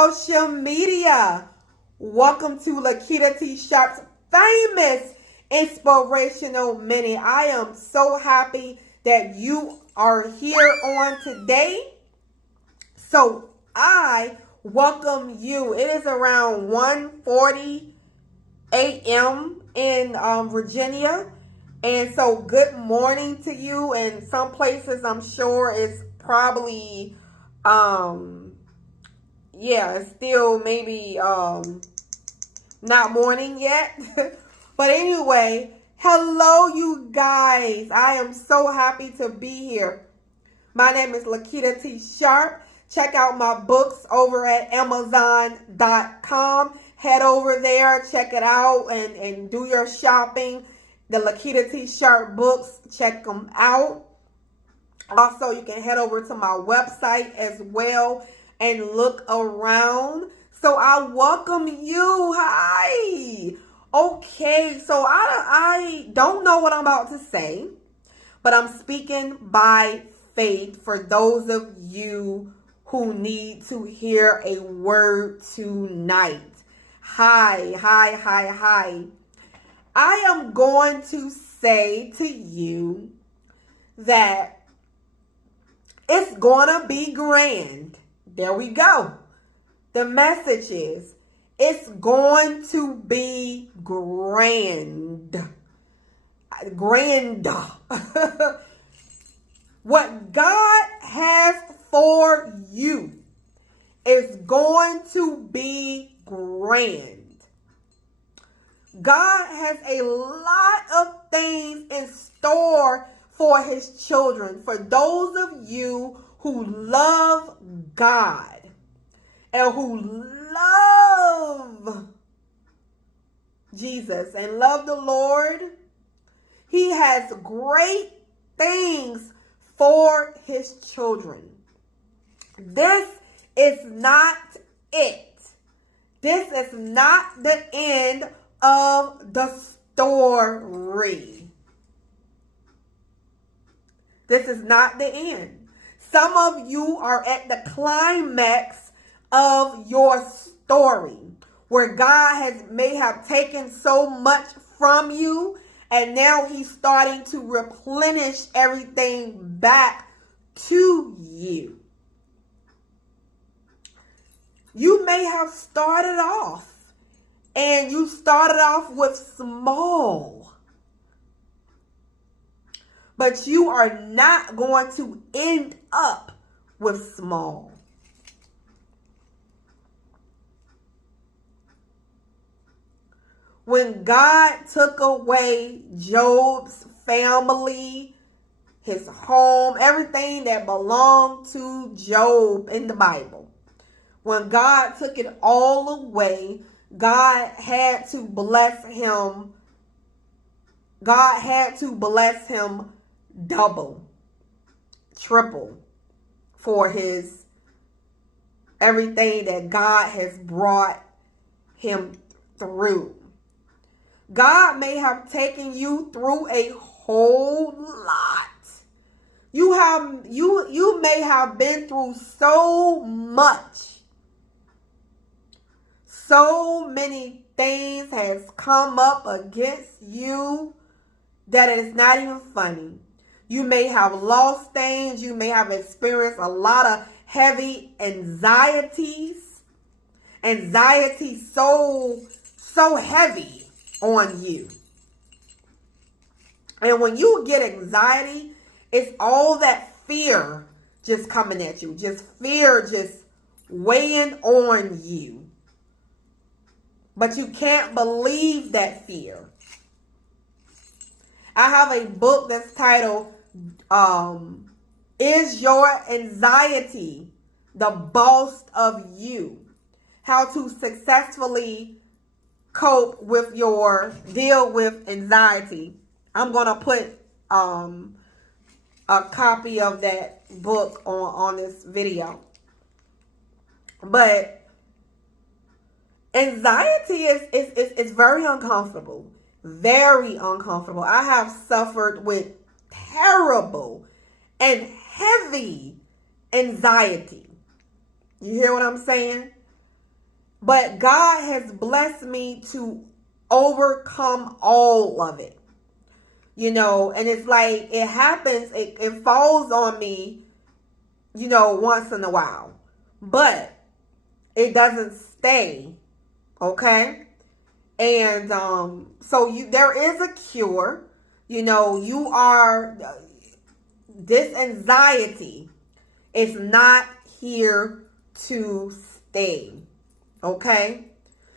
social media. Welcome to LakitaTSharpe's famous inspirational minute. I am so happy that you are here on today. So I welcome you. It is around 1:40 a.m. in Virginia. And so good morning to you. And some places I'm sure it's probably it's still maybe not morning yet. But anyway, hello you guys. I am so happy to be here. My name is LakitaTSharpe. Check out my books over at Amazon.com. Head over there, check it out, and do your shopping. The LakitaTSharpebooks, check them out. Also, you can head over to my website as well and look around. So I welcome you. Hi. Okay, so I don't know what I'm about to say, but I'm speaking by faith for those of you who need to hear a word tonight. Hi. I am going to say to you that it's gonna be grand. There we go. The message is, it's going to be grand. Grand. What God has for you is going to be grand. God has a lot of things in store for his children. For those of you who love God and who love Jesus and love the Lord, he has great things for his children. This is not it. This is not the end of the story. This is not the end. Some of you are at the climax of your story, where God may have taken so much from you, and now he's starting to replenish everything back to you. You may have started off, and you started off with small, but you are not going to end up with small. When God took away Job's family, his home, everything that belonged to Job in the Bible, when God took it all away, God had to bless him. God had to bless him double, triple for his everything that God has brought him through. God may have taken you through a whole lot. You may have been through so much. So many things has come up against you that is not even funny. You may have lost things. You may have experienced a lot of heavy anxieties. Anxiety so heavy on you. And when you get anxiety, it's all that fear just coming at you. Just fear just weighing on you. But you can't believe that fear. I have a book that's titled, Is Your Anxiety the Boss of You? How to successfully deal with anxiety. I'm going to put a copy of that book on this video. But anxiety is very uncomfortable. Very uncomfortable. I have suffered with terrible and heavy anxiety. You hear what I'm saying? But God has blessed me to overcome all of it. And it's like it happens, it falls on me, once in a while. But it doesn't stay. Okay? And there is a cure. This anxiety is not here to stay. Okay?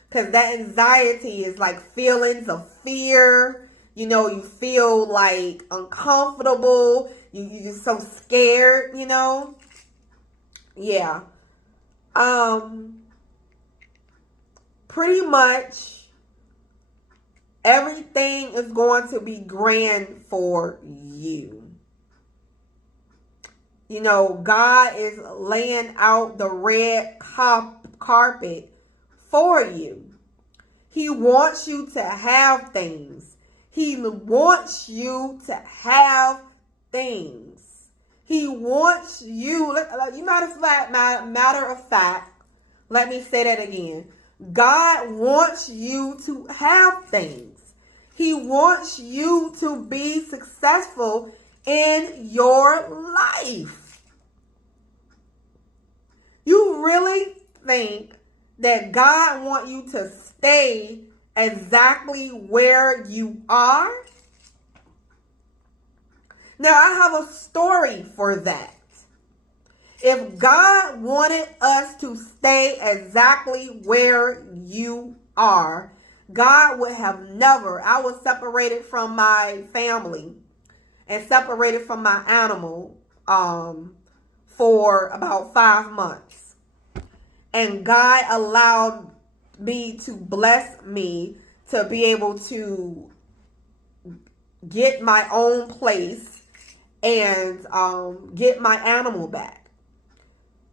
Because that anxiety is like feelings of fear. You feel like uncomfortable. You're just so scared, Yeah. Pretty much everything is going to be grand for you. God is laying out the red carpet for you. He wants you to have things. He wants you to have things. He wants you, matter of fact, let me say that again. God wants you to have things. He wants you to be successful in your life. You really think that God wants you to stay exactly where you are? Now, I have a story for that. If God wanted us to stay exactly where you are, God would have never. I was separated from my family and separated from my animal for about 5 months. And God allowed me to bless me to be able to get my own place and get my animal back.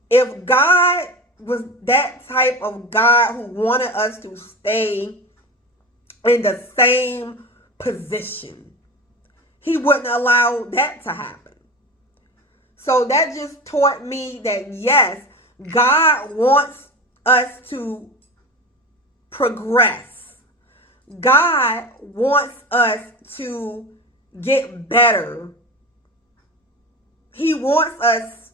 If God was that type of God who wanted us to stay in the same position, He wouldn't allow that to happen. So that just taught me that yes, God wants us to progress. God wants us to get better. He wants us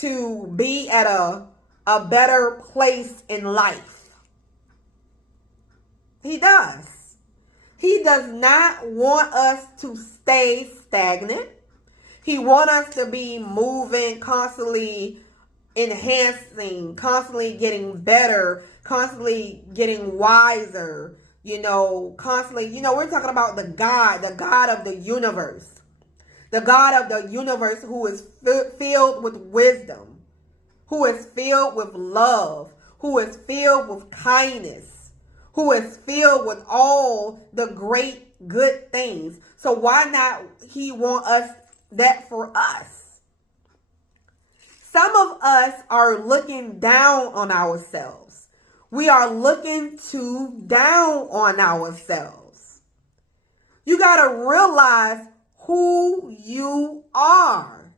to be at a better place in life. He does. He does not want us to stay stagnant. He wants us to be moving, constantly enhancing, constantly getting better, constantly getting wiser, constantly, we're talking about the God of the universe. The God of the universe who is filled with wisdom, who is filled with love, who is filled with kindness, who is filled with all the great good things. So why not He want that for us? Some of us are looking down on ourselves. We are looking too down on ourselves. You got to realize who you are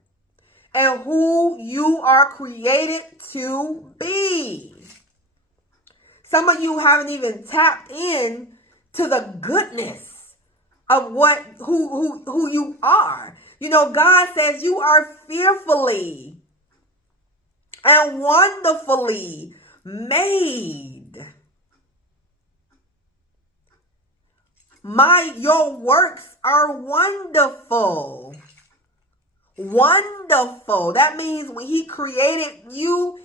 and who you are created to be. Some of you haven't even tapped in to the goodness of who you are. God says you are fearfully and wonderfully made. Your works are wonderful. Wonderful. That means when He created you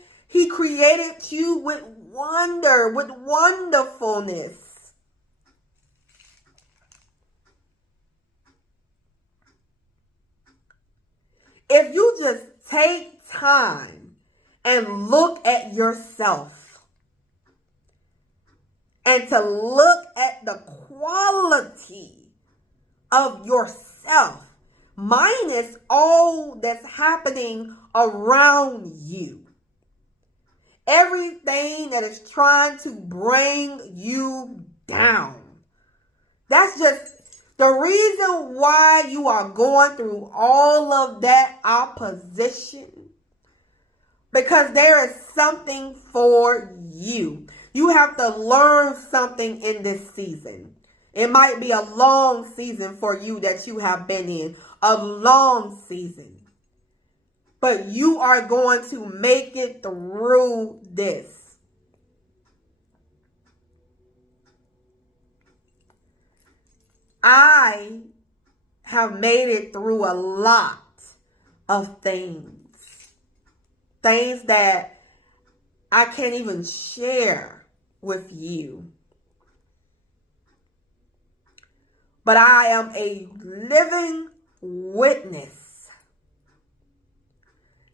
with wonder, with wonderfulness. If you just take time and look at yourself and to look at the quality of yourself minus all that's happening around you, everything that is trying to bring you down, that's just the reason why you are going through all of that opposition. Because there is something for you. You have to learn something in this season. It might be a long season for you that you have been in. A long season. But you are going to make it through this. I have made it through a lot of things. Things that I can't even share with you. But I am a living witness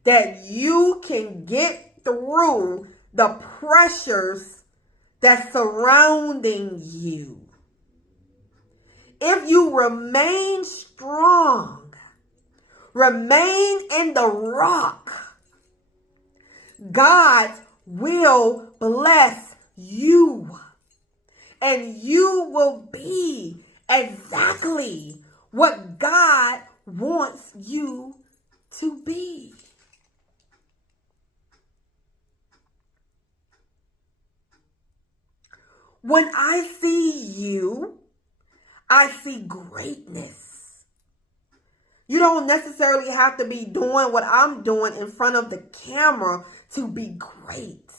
that you can get through the pressures that's surrounding you. If you remain strong, remain in the rock, God will bless you. And you will be exactly what God wants you to be. When I see you, I see greatness. You don't necessarily have to be doing what I'm doing in front of the camera to be great.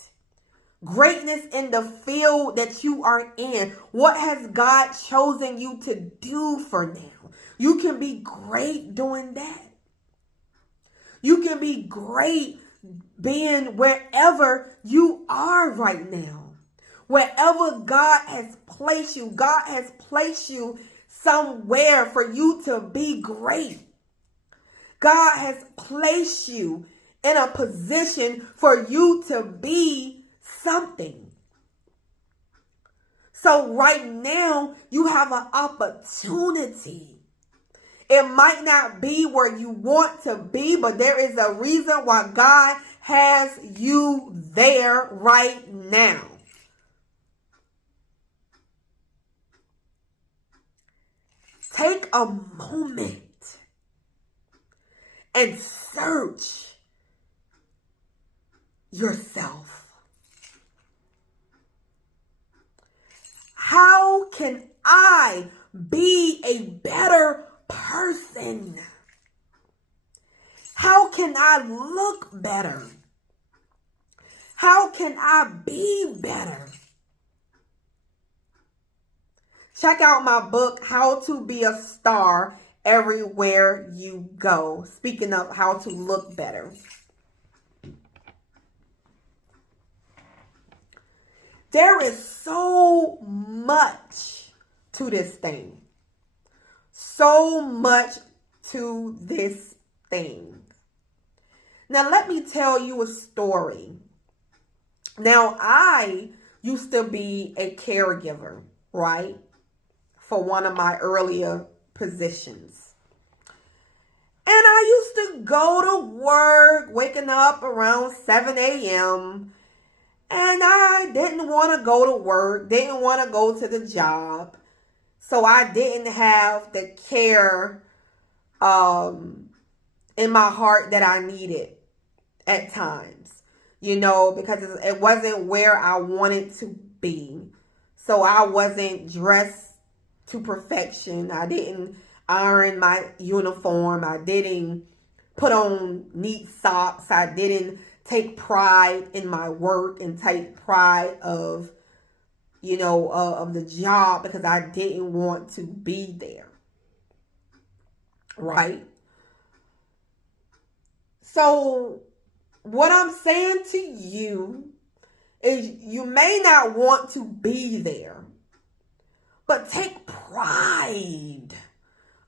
Greatness in the field that you are in. What has God chosen you to do for now? You can be great doing that. You can be great being wherever you are right now. Wherever God has placed you, God has placed you somewhere for you to be great. God has placed you in a position for you to be something. So right now, you have an opportunity. It might not be where you want to be, but there is a reason why God has you there right now. Take a moment and search yourself. How can I be a better person? How can I look better? How can I be better? Check out my book, How to Be a Star Everywhere You Go. Speaking of how to look better. There is so much to this thing. So much to this thing. Now, let me tell you a story. Now, I used to be a caregiver, right? For one of my earlier positions. And I used to go to work, waking up around 7 a.m. And I didn't want to go to work, didn't want to go to the job. So I didn't have the care in my heart that I needed at times. You know, because it wasn't where I wanted to be. So I wasn't dressed to perfection. I didn't iron my uniform. I didn't put on neat socks. I didn't take pride in my work and take pride of, of the job because I didn't want to be there. Right? So what I'm saying to you is you may not want to be there, but take pride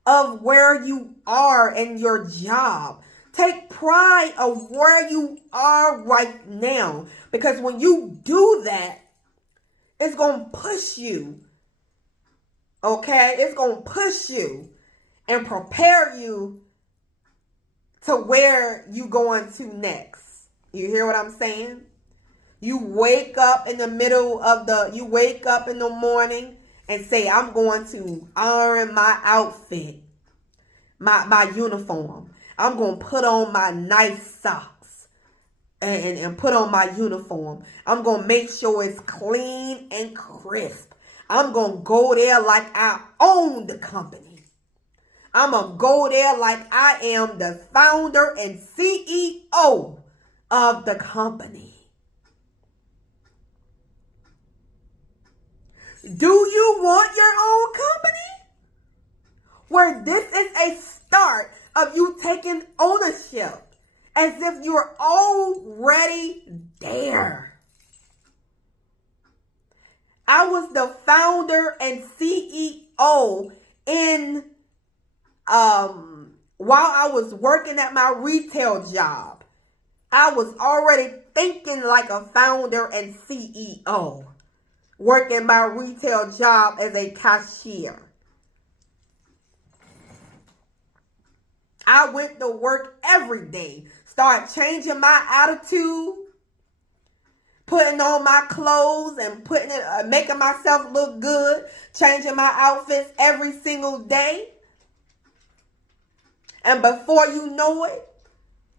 of where you are in your job. Take pride of where you are right now. Because when you do that, it's going to push you. Okay? It's going to push you and prepare you to where you going to next. You hear what I'm saying? You wake up in the morning and say, I'm going to iron my outfit, my uniform. I'm going to put on my nice socks. and put on my uniform. I'm going to make sure it's clean and crisp. I'm going to go there like I own the company. I'm going to go there like I am the founder and CEO of the company. Do you want your own company? Where this is a start of you taking ownership as if you're already there. I was the founder and CEO while I was working at my retail job. I was already thinking like a founder and CEO, working my retail job as a cashier. I went to work every day, started changing my attitude, putting on my clothes and making myself look good, changing my outfits every single day. And before you know it,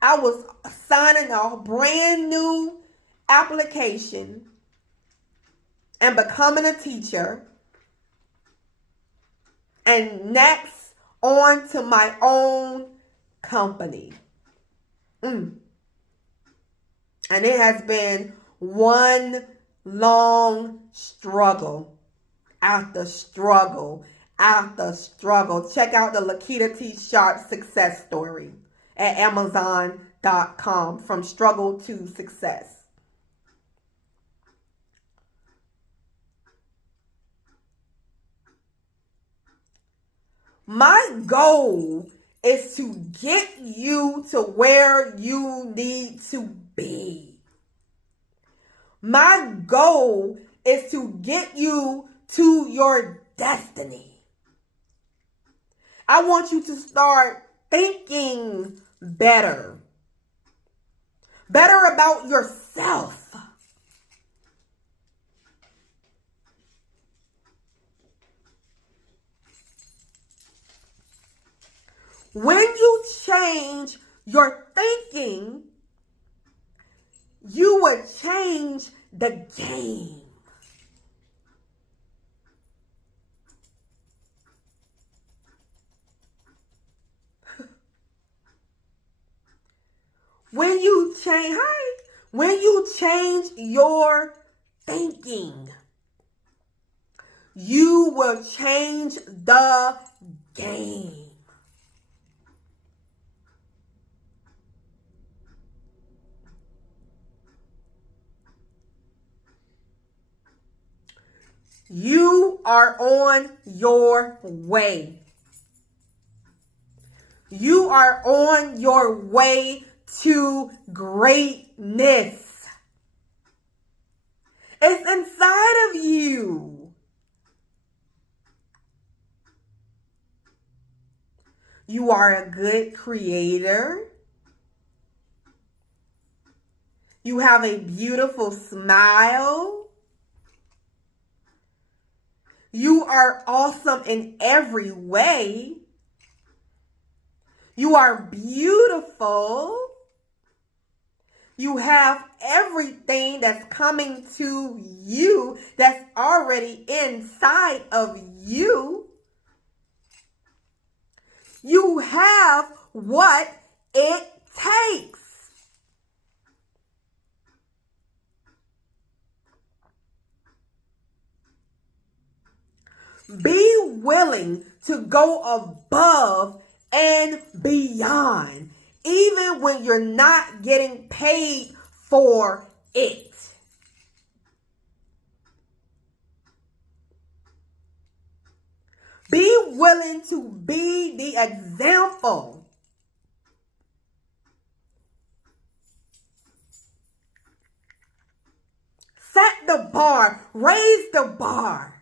I was signing a brand new application and becoming a teacher. And next, on to my own company. And it has been one long struggle after struggle after struggle. Check out the LakitaTSharpe success story at Amazon.com, from struggle to success. My goal is to get you to where you need to be. My goal is to get you to your destiny. I want you to start thinking better about yourself. When you change your thinking, you will change the game. When you change your thinking, you will change the game. You are on your way. You are on your way to greatness. It's inside of you. You are a good creator. You have a beautiful smile. You are awesome in every way. You are beautiful. You have everything that's coming to you that's already inside of you. You have what it takes. Be willing to go above and beyond, even when you're not getting paid for it. Be willing to be the example. Set the bar, raise the bar.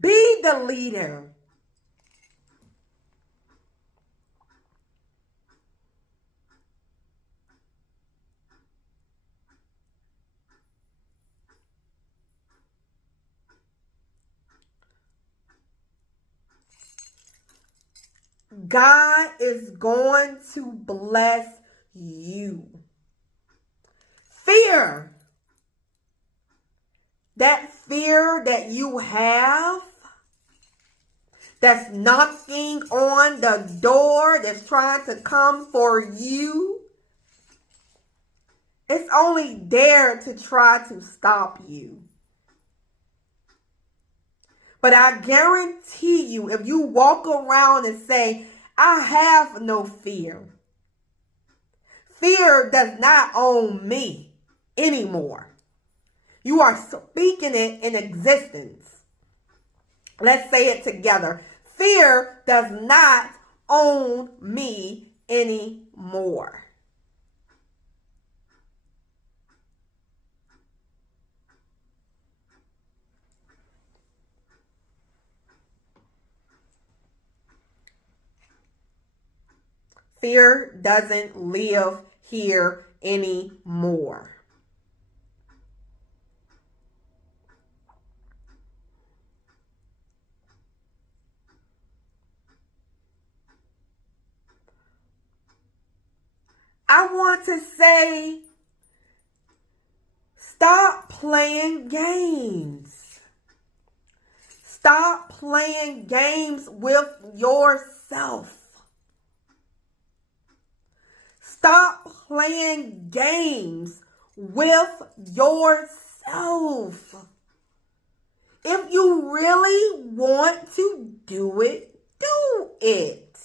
Be the leader. God is going to bless you. fear. That fear that you have, that's knocking on the door, that's trying to come for you, it's only there to try to stop you. But I guarantee you, if you walk around and say, I have no fear, fear does not own me anymore. You are speaking it in existence. Let's say it together. Fear does not own me anymore. Fear doesn't live here anymore. I want to say, stop playing games. Stop playing games with yourself. Stop playing games with yourself. If you really want to do it, do it.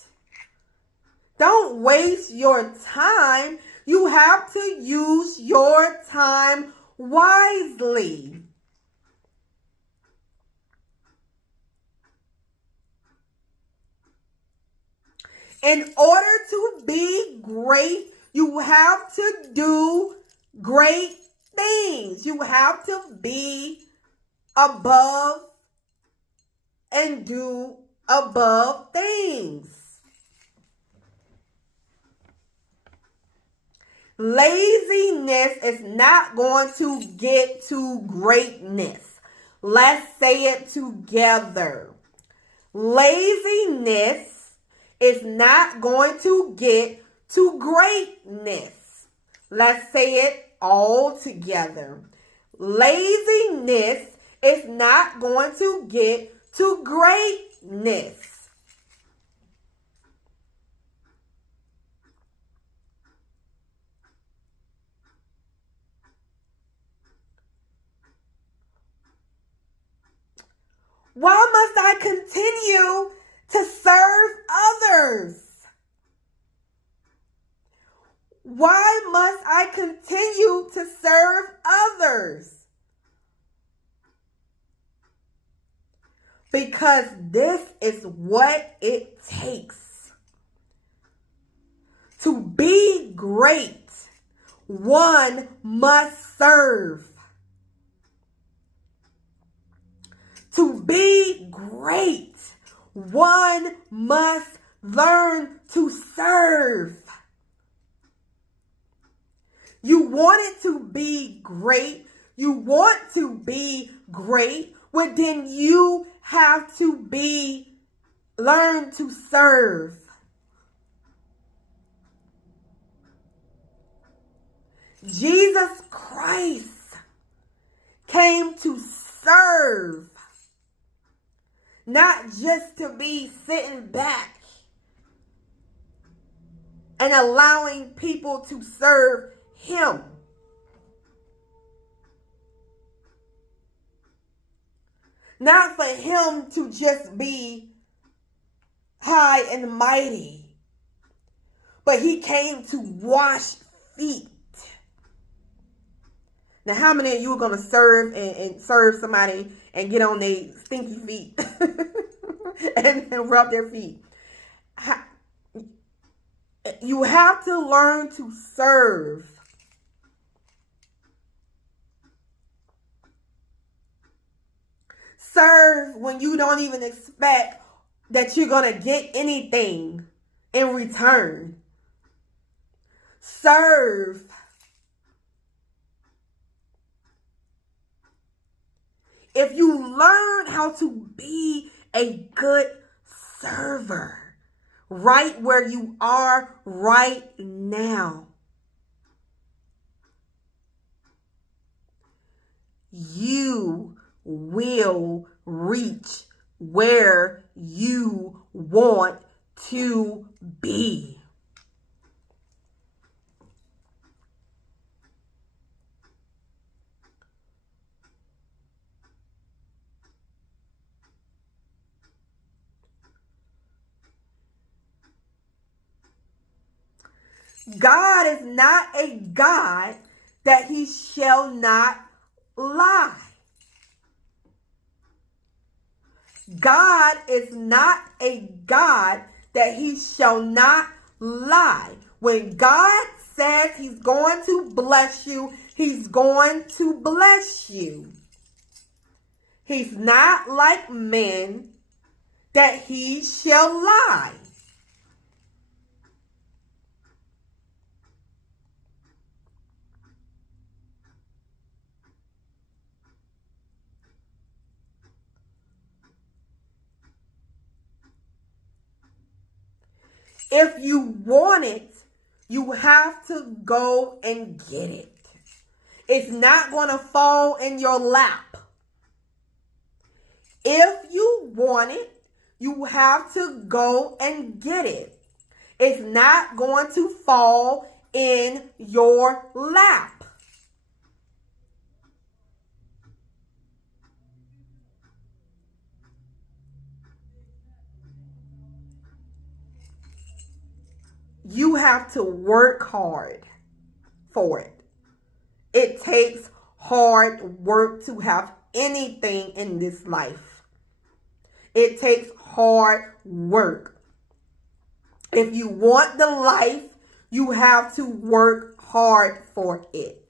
Don't waste your time. You have to use your time wisely. In order to be great, you have to do great things. You have to be above and do above things. Laziness is not going to get to greatness. Let's say it together. Laziness is not going to get to greatness. Let's say it all together. Laziness is not going to get to greatness. Why must I continue to serve others? Why must I continue to serve others? Because this is what it takes. To be great, one must serve. To be great, one must learn to serve. You want it to be great. You want to be great. Well, then you have to learn to serve. Jesus Christ came to serve. Not just to be sitting back and allowing people to serve him. Not for him to just be high and mighty, but he came to wash feet. Now, how many of you are going to serve and serve somebody and get on their stinky feet and rub their feet? You have to learn to serve. Serve when you don't even expect that you're going to get anything in return. Serve. If you learn how to be a good server right where you are right now, you will reach where you want to be. God is not a God that he shall not lie. God is not a God that he shall not lie. When God says he's going to bless you, he's going to bless you. He's not like men that he shall lie. If you want it, you have to go and get it. It's not going to fall in your lap. If you want it, you have to go and get it. It's not going to fall in your lap. You have to work hard for it. It takes hard work to have anything in this life. It takes hard work. If you want the life, you have to work hard for it.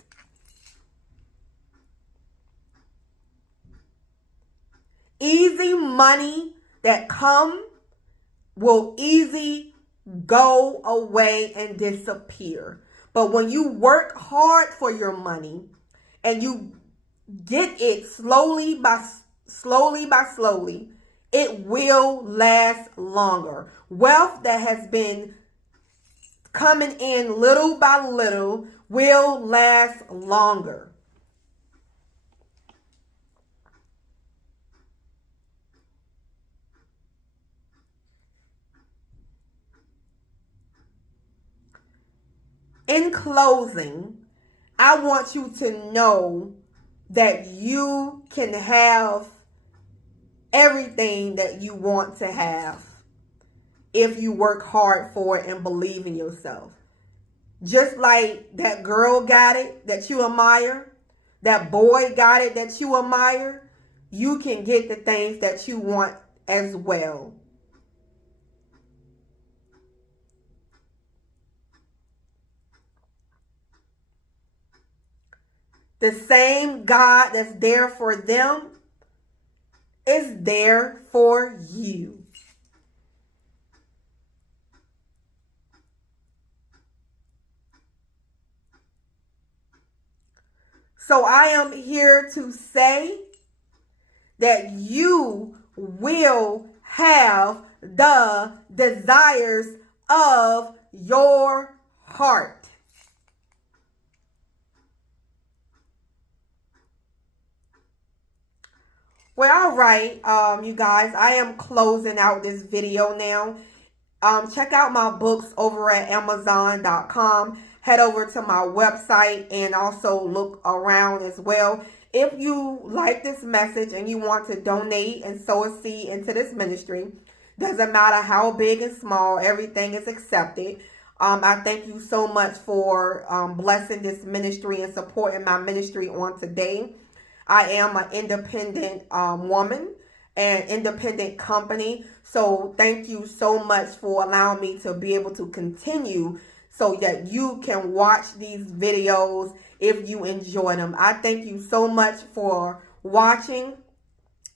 Easy money that come will easy go away and disappear. But when you work hard for your money and you get it slowly by slowly, it will last longer. Wealth that has been coming in little by little will last longer. In closing, I want you to know that you can have everything that you want to have if you work hard for it and believe in yourself. Just like that girl got it that you admire, that boy got it that you admire, you can get the things that you want as well. The same God that's there for them is there for you. So I am here to say that you will have the desires of your heart. Well, all right, you guys, I am closing out this video now. Check out my books over at Amazon.com. Head over to my website and also look around as well. If you like this message and you want to donate and sow a seed into this ministry, doesn't matter how big and small, everything is accepted. I thank you so much for blessing this ministry and supporting my ministry on today. I am an independent woman and independent company. So thank you so much for allowing me to be able to continue so that you can watch these videos if you enjoy them. I thank you so much for watching.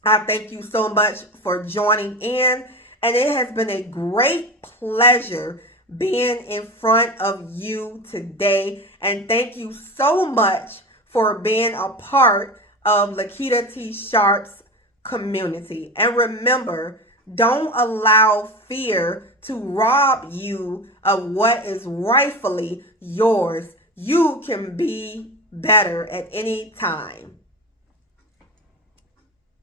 I thank you so much for joining in. And it has been a great pleasure being in front of you today. And thank you so much for being a part of LakitaTSharpe's community. And remember, don't allow fear to rob you of what is rightfully yours. You can be better at any time.